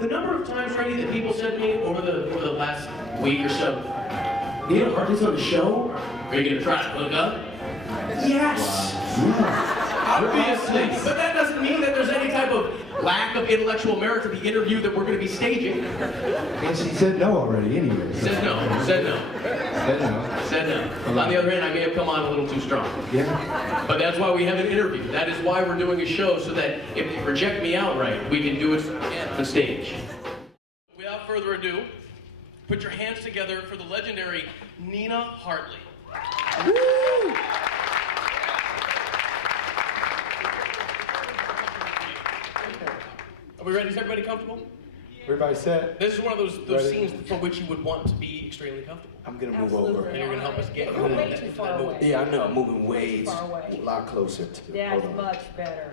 the number of times, Randy, that people said to me over the last week or so, Nina Hartley's on the show? Are you gonna try to hook up? Yes! Obviously, but that doesn't mean that there's any type of lack of intellectual merit to the interview that we're going to be staging. And she said no already anyway. So. Said no. Said no. Said no. Said no. On the other hand, I may have come on a little too strong. Yeah. But that's why we have an interview. That is why we're doing a show, so that if they reject me outright, we can do it on the stage. Without further ado, put your hands together for the legendary Nina Hartley. Woo! Are we ready? Is everybody comfortable? Everybody set? This is one of those scenes for which you would want to be extremely comfortable. I'm gonna move over. And you're gonna help us get way too far away. Yeah, I know. I'm moving way far away. a lot closer to. That's much better.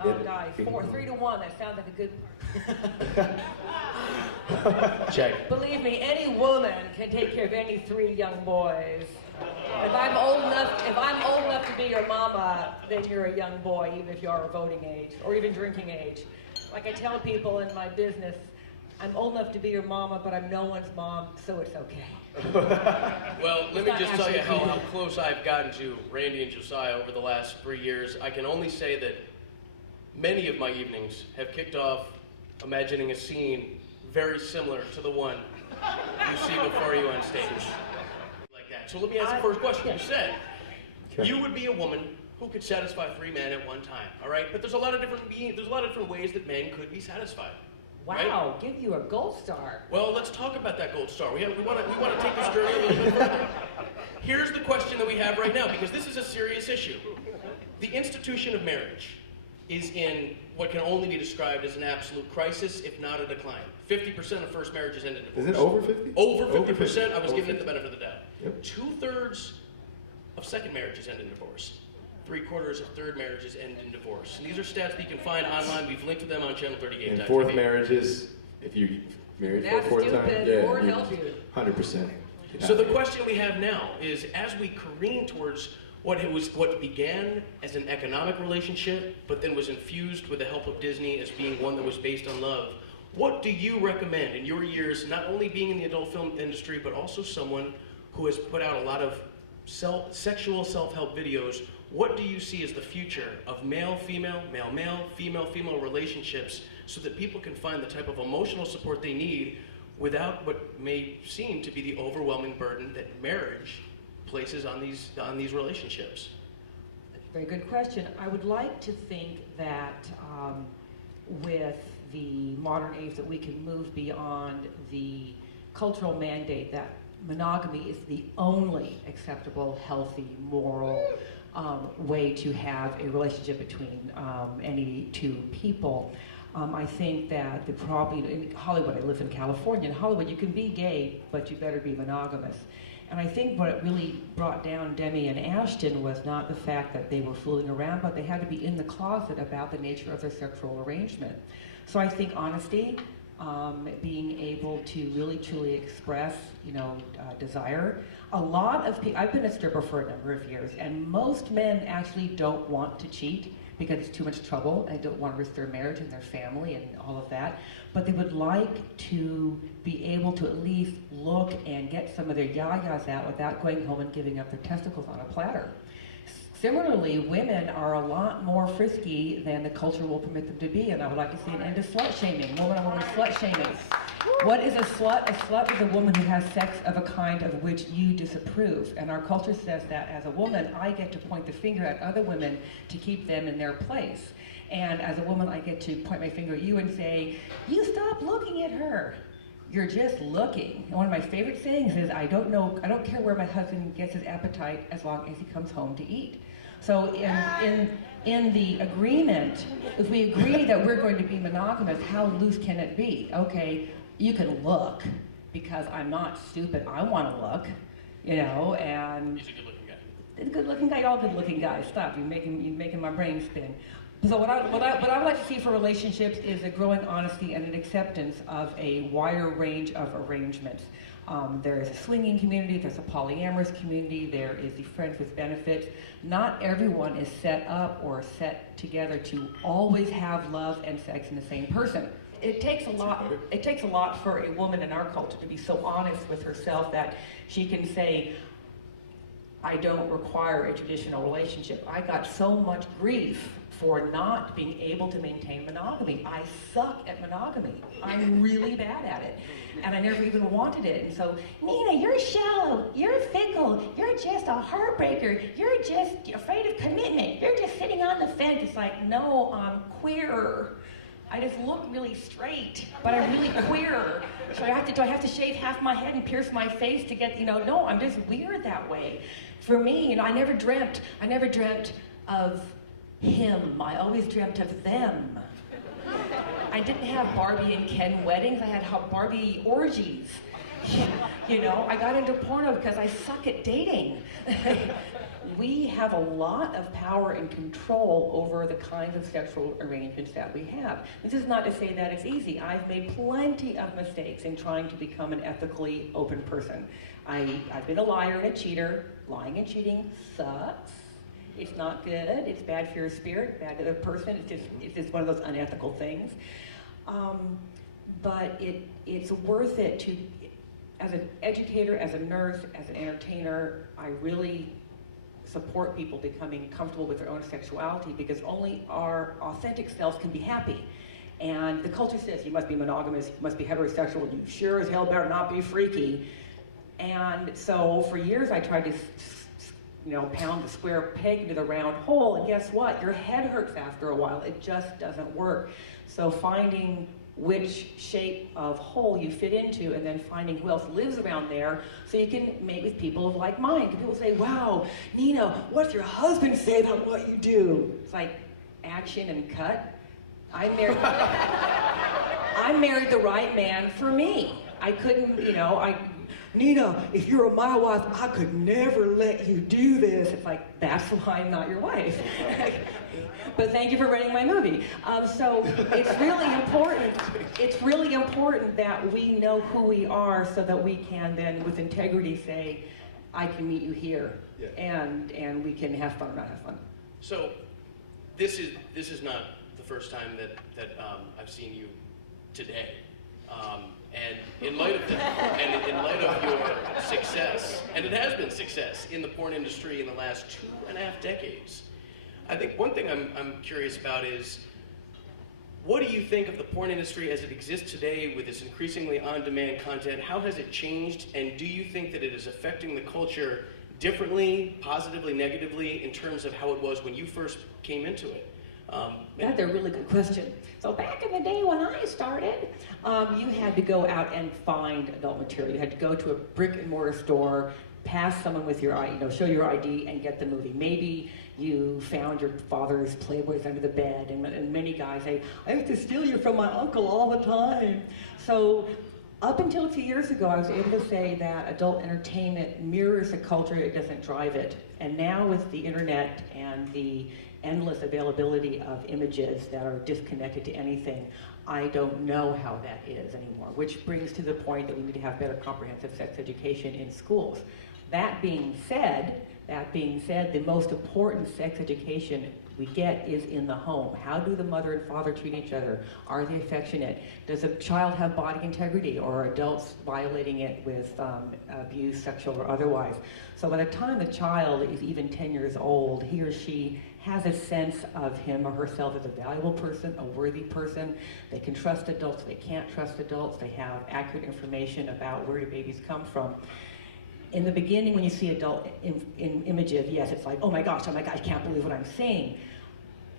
Oh, Yeah, guys, 3-1. That sounds like a good. Check. Believe me, any woman can take care of any 3 young boys. If I'm old enough to be your mama, then you're a young boy, even if you are voting age or even drinking age. Like I tell people in my business, I'm old enough to be your mama, but I'm no one's mom, so it's okay. Well, let me just tell you how close I've gotten to Randy and Josiah over the last 3 years. I can only say that many of my evenings have kicked off imagining a scene very similar to the one you see before you on stage. Like that. So let me ask the first question. You said you would be a woman who could satisfy 3 men at one time, all right? But there's a lot of different ways that men could be satisfied. Wow, right? give you a gold star. Well, let's talk about that gold star. We want to take this journey a little bit further. Here's the question that we have right now, because this is a serious issue. The institution of marriage is in what can only be described as an absolute crisis, if not a decline. 50% of first marriages end in divorce. Is it over 50? Over 50%. I was giving it the benefit of the doubt. Yep. 2/3 of second marriages end in divorce. 3/4 of third marriages end in divorce. And these are stats that you can find online. We've linked to them on Channel 38. And fourth marriages, if you're married for a fourth time, yeah, Lord help you. 100%. So the question we have now is, as we careen towards what began as an economic relationship, but then was infused with the help of Disney as being one that was based on love, what do you recommend in your years, not only being in the adult film industry, but also someone who has put out a lot of sexual self-help videos? What do you see as the future of male-female, male-male, female-female relationships, so that people can find the type of emotional support they need without what may seem to be the overwhelming burden that marriage places on these relationships? Very good question. I would like to think that with the modern age that we can move beyond the cultural mandate that monogamy is the only acceptable, healthy, moral way to have a relationship between any 2 people. I think that in Hollywood, I live in California, in Hollywood you can be gay, but you better be monogamous. And I think what really brought down Demi and Ashton was not the fact that they were fooling around, but they had to be in the closet about the nature of their sexual arrangement. So I think honesty, being able to really truly express, desire. A lot of people, I've been a stripper for a number of years, and most men actually don't want to cheat because it's too much trouble and don't want to risk their marriage and their family and all of that. But they would like to be able to at least look and get some of their yayas out without going home and giving up their testicles on a platter. Similarly, women are a lot more frisky than the culture will permit them to be, and I would like to see an end to slut shaming, woman on woman slut shaming. What is a slut? A slut is a woman who has sex of a kind of which you disapprove, and our culture says that as a woman, I get to point the finger at other women to keep them in their place. And as a woman, I get to point my finger at you and say, you stop looking at her. You're just looking. And one of my favorite sayings is, I don't care where my husband gets his appetite as long as he comes home to eat. So in the agreement, if we agree that we're going to be monogamous, how loose can it be? Okay, you can look, because I'm not stupid, I want to look, and... He's a good-looking guy. He's a good-looking guy, all good-looking guys. Stop, you're making my brain spin. So what I would like to see for relationships is a growing honesty and an acceptance of a wider range of arrangements. There is a swinging community, there's a polyamorous community, there is the friends with benefits. Not everyone is set up or set together to always have love and sex in the same person. it takes a lot. It takes a lot for a woman in our culture to be so honest with herself that she can say, I don't require a traditional relationship. I got so much grief for not being able to maintain monogamy. I suck at monogamy. I'm really bad at it. And I never even wanted it. And so, Nina, you're shallow, you're fickle, you're just a heartbreaker, you're just afraid of commitment, you're just sitting on the fence. It's like, no, I'm queer. I just look really straight, but I'm really queer. So do I have to shave half my head and pierce my face to get, no, I'm just weird that way. For me, I never dreamt of him. I always dreamt of them. I didn't have Barbie and Ken weddings, I had Barbie orgies. I got into porno because I suck at dating. We have a lot of power and control over the kinds of sexual arrangements that we have. This is not to say that it's easy. I've made plenty of mistakes in trying to become an ethically open person. I've been a liar and a cheater. Lying and cheating sucks. It's not good. It's bad for your spirit, bad to the person. It's just one of those unethical things. But it's worth it to, as an educator, as a nurse, as an entertainer, I really support people becoming comfortable with their own sexuality, because only our authentic selves can be happy. And the culture says you must be monogamous, you must be heterosexual, you sure as hell better not be freaky. And so for years I tried to pound the square peg into the round hole, and guess what? Your head hurts after a while. It just doesn't work. So finding which shape of hole you fit into, and then finding who else lives around there so you can mate with people of like mind. People say, wow, Nina, what's your husband say about what you do? It's like action and cut. I married the right man for me. I couldn't, Nina, if you were my wife, I could never let you do this. It's like, that's why I'm not your wife. But thank you for renting my movie. So it's really important. It's really important that we know who we are so that we can then, with integrity, say, I can meet you here, and we can have fun or not have fun. So this is not the first time that I've seen you today. And in light of that, and in light of your success, and it has been success in the porn industry in the last 2.5 decades, I think one thing I'm curious about is, what do you think of the porn industry as it exists today with this increasingly on-demand content? How has it changed, and do you think that it is affecting the culture differently, positively, negatively, in terms of how it was when you first came into it? That's a really good question. So back in the day when I started, you had to go out and find adult material. You had to go to a brick and mortar store, pass someone with your show your ID and get the movie. Maybe you found your father's Playboys under the bed, and many guys say, I have to steal you from my uncle all the time. So up until a few years ago, I was able to say that adult entertainment mirrors the culture, it doesn't drive it. And now with the internet and the endless availability of images that are disconnected to anything, I don't know how that is anymore, which brings to the point that we need to have better comprehensive sex education in schools. That being said, the most important sex education we get is in the home. How do the mother and father treat each other? Are they affectionate? Does a child have body integrity, or are adults violating it with abuse, sexual or otherwise? So by the time the child is even 10 years old, he or she has a sense of him or herself as a valuable person, a worthy person. They can trust adults, they can't trust adults, they have accurate information about where your babies come from. In the beginning, when you see adult in images, yes, it's like, oh my gosh, I can't believe what I'm seeing.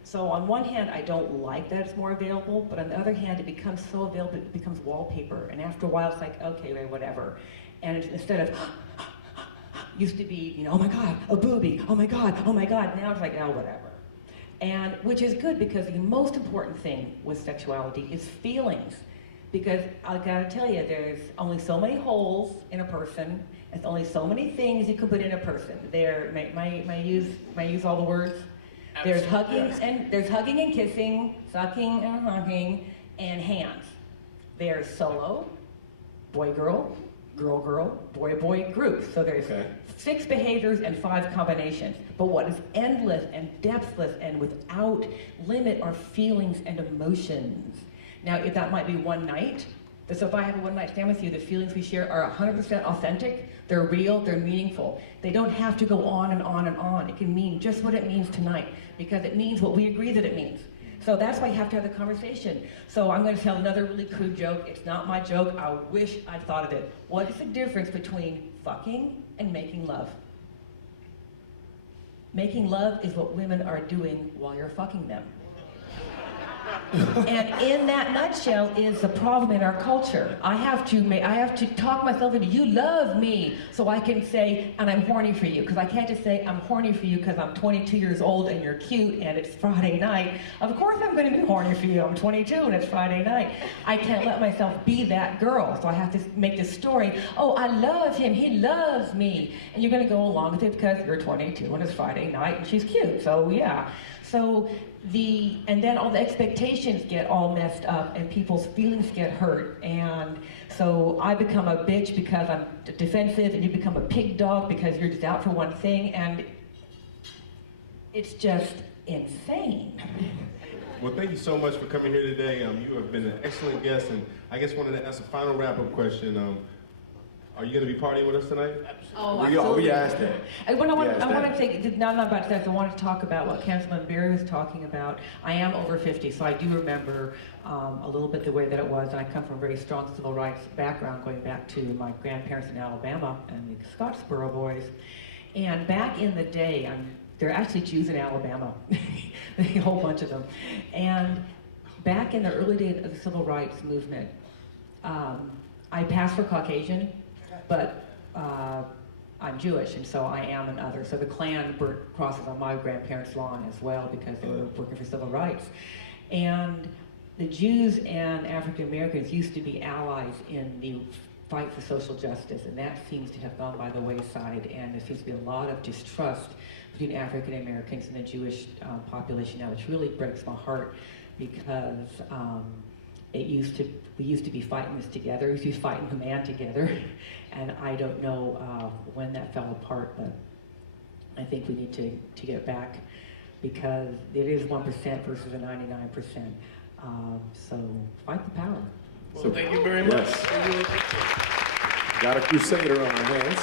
So on one hand, I don't like that it's more available, but on the other hand, it becomes so available, it becomes wallpaper. And after a while, it's like, okay, whatever. And instead of, used to be, oh my God, a boobie, oh my God, now it's like, oh, whatever. And which is good, because the most important thing with sexuality is feelings. Because I gotta tell you, there's only so many holes in a person, there's only so many things you can put in a person. May I use all the words? Absolutely. There's hugging and kissing, sucking and hugging, and hands. There's solo, boy-girl, girl-girl, boy-boy groups. So there's 6 behaviors and 5 combinations. But what is endless and depthless and without limit are feelings and emotions. Now, if that might be one night, so if I have a one-night stand with you, the feelings we share are 100% authentic, they're real, they're meaningful. They don't have to go on and on and on. It can mean just what it means tonight, because it means what we agree that it means. So that's why you have to have the conversation. So I'm going to tell another really crude joke. It's not my joke. I wish I'd thought of it. What is the difference between fucking and making love? Making love is what women are doing while you're fucking them. And in that nutshell is the problem in our culture. I have to talk myself into, you love me, so I can say, and I'm horny for you. Because I can't just say, I'm horny for you because I'm 22 years old and you're cute and it's Friday night. Of course I'm going to be horny for you. I'm 22 and it's Friday night. I can't let myself be that girl. So I have to make this story. Oh, I love him. He loves me. And you're going to go along with it because you're 22 and it's Friday night and she's cute. So yeah. So and then all the expectations get all messed up and people's feelings get hurt, and so I become a bitch because I'm defensive, and you become a pig dog because you're just out for one thing, and it's just insane. Well, thank you so much for coming here today. You have been an excellent guest, and I guess wanted to ask a final wrap-up question. Are you going to be partying with us tonight? Oh, absolutely. We asked that. I want to say, now I'm about to say, I want to talk about what Councilman Berry was talking about. I am over 50, so I do remember a little bit the way that it was, and I come from a very strong civil rights background, going back to my grandparents in Alabama and the Scottsboro boys. And back in the day, there are actually Jews in Alabama, a whole bunch of them. And back in the early days of the civil rights movement, I passed for Caucasian, but I'm Jewish, and so I am an other. So the Klan burnt crosses on my grandparents' lawn as well because they were working for civil rights. And the Jews and African Americans used to be allies in the fight for social justice, and that seems to have gone by the wayside, and there seems to be a lot of distrust between African Americans and the Jewish population now, which really breaks my heart because we used to be fighting this together. We used to be fighting the man together, and I don't know when that fell apart, but I think we need to get back because it is 1% versus a 99%. So fight the power. Well, thank you very much. Yes. I really appreciate it. Got a crusader on our hands.